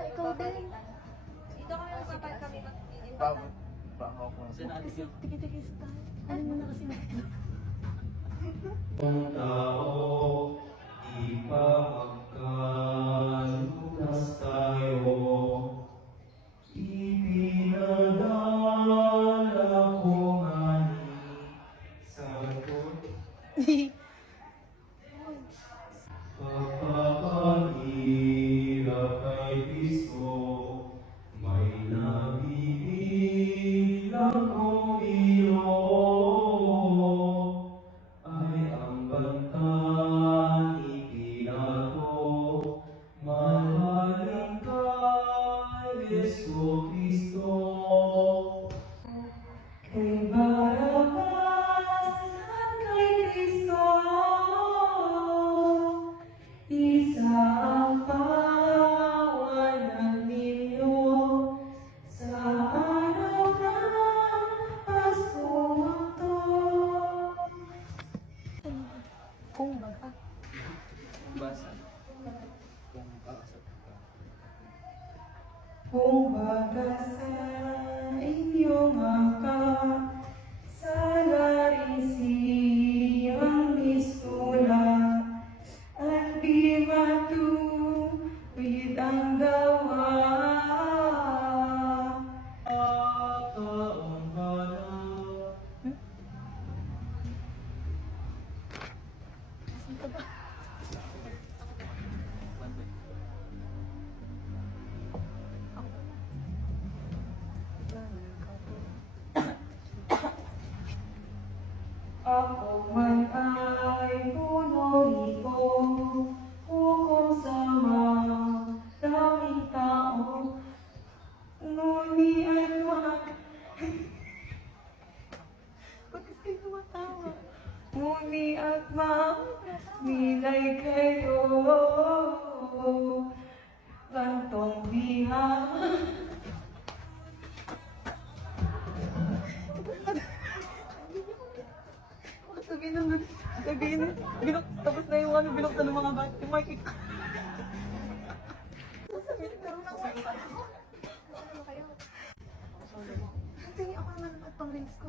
ikaw din. Dito kami magpapat kami. Baka ako. Tiki-tiki style. Ano mo na kasi Ang tao, ipamagkalunas tayo. Ipinadala ko nga ni sagot. Pagpapahirap kay Kristo, may nabibilang kong iyo. Ay ang bantang ipinato, mahalin kay Yesu Kristo. Kay Barabas at kay Kristo, isa ang pawanan ninyo sa araw ng Paskong ito. kung baga. Basa. Kung kaasap ka. Kung baga sa inyong angka, sana rin siyang isulat, at di matuwid ang gawa. Taong balang Saan ka ba? ako man ay punorito, hukom sa maraming tao, ngunit ay Ba't kasi kayo tumatawa? ngunit at nilay kayo, kantong bihang. Sabihin, tapos na yung ano, binuksan ng mga bata. Yung mic. Tingin ako naman at pang-rings ko.